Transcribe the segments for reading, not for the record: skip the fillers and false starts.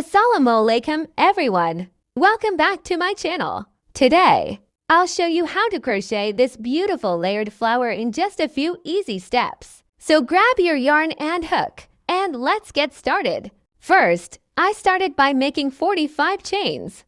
Assalamu alaikum everyone! Welcome back to my channel. Today, I'll show you how to crochet this beautiful layered flower in just a few easy steps. So grab your yarn and hook, and let's get started. First, I started by making 45 chains.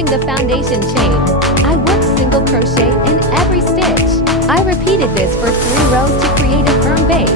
The foundation chain, I worked single crochet in every stitch. I repeated this for 3 rows to create a firm base.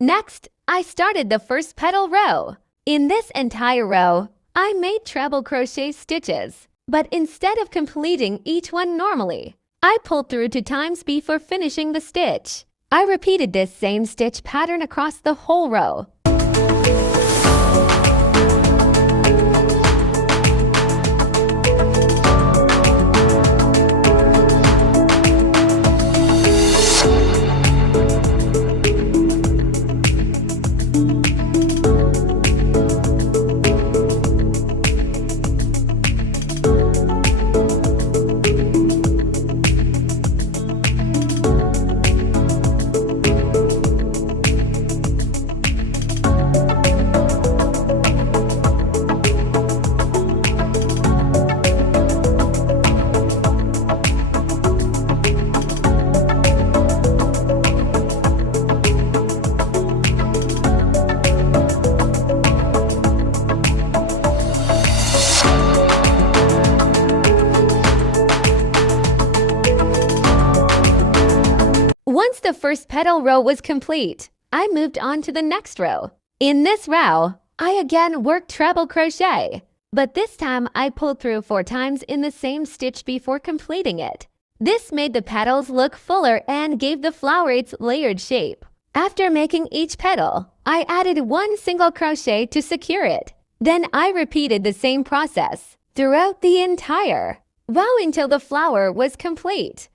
Next, I started the first petal row. In this entire row, I made treble crochet stitches, but instead of completing each one normally, I pulled through 2 times before finishing the stitch. I repeated this same stitch pattern across the whole row. Once the first petal row was complete, I moved on to the next row. In this row, I again worked treble crochet, but this time I pulled through 4 times in the same stitch before completing it. This made the petals look fuller and gave the flower its layered shape. After making each petal, I added 1 single crochet to secure it. Then I repeated the same process throughout the entire row until the flower was complete.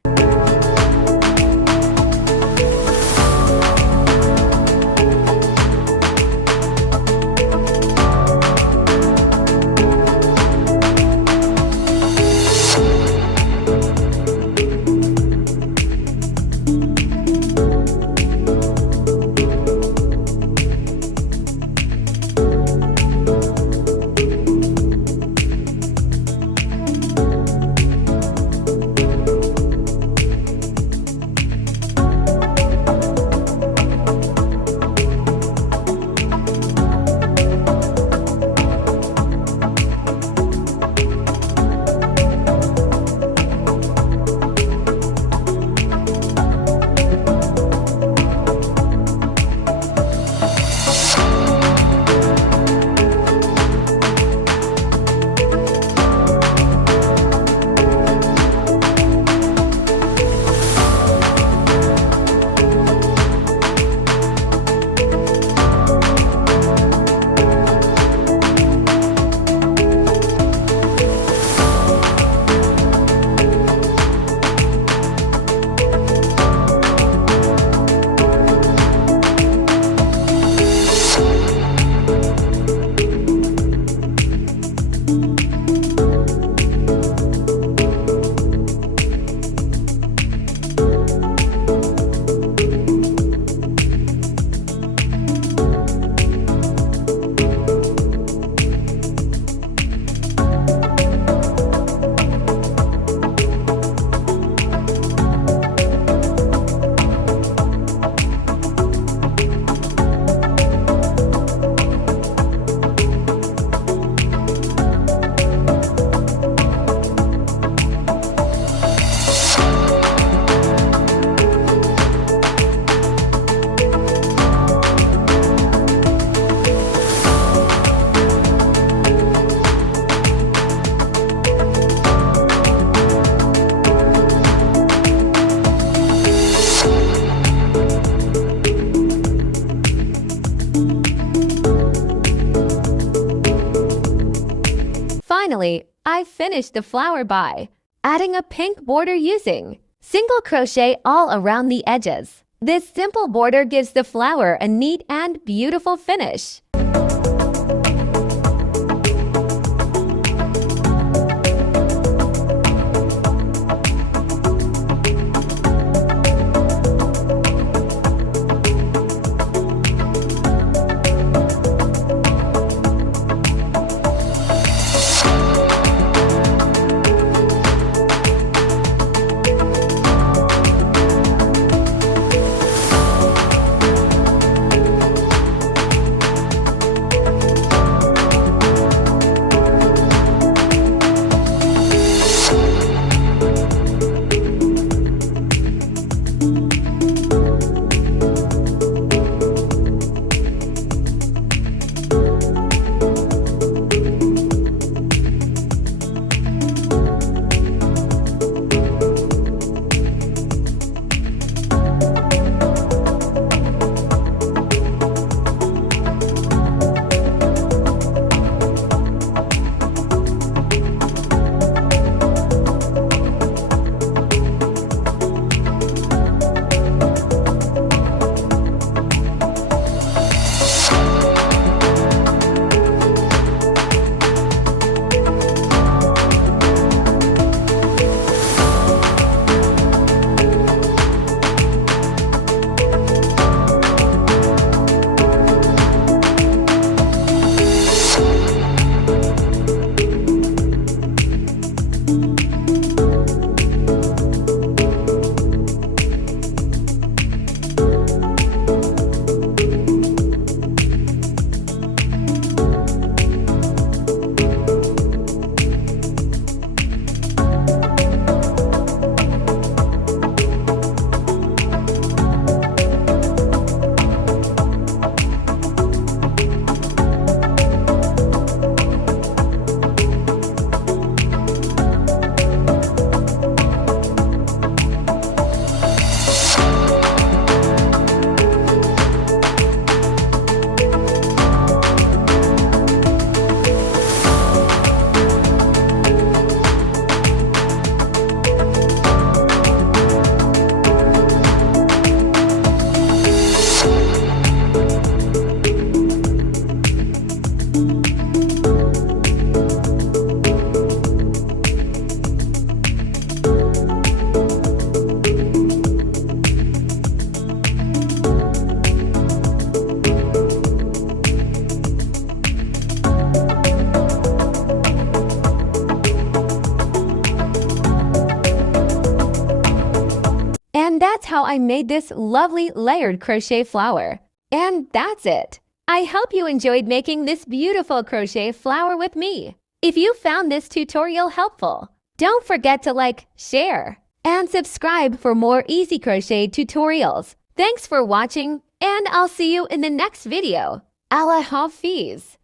Finally, I finished the flower by adding a pink border using single crochet all around the edges. This simple border gives the flower a neat and beautiful finish. And that's how I made this lovely layered crochet flower. And that's it. I hope you enjoyed making this beautiful crochet flower with me. If you found this tutorial helpful, don't forget to like, share, and subscribe for more easy crochet tutorials. Thanks for watching, and I'll see you in the next video. Allah Hafiz.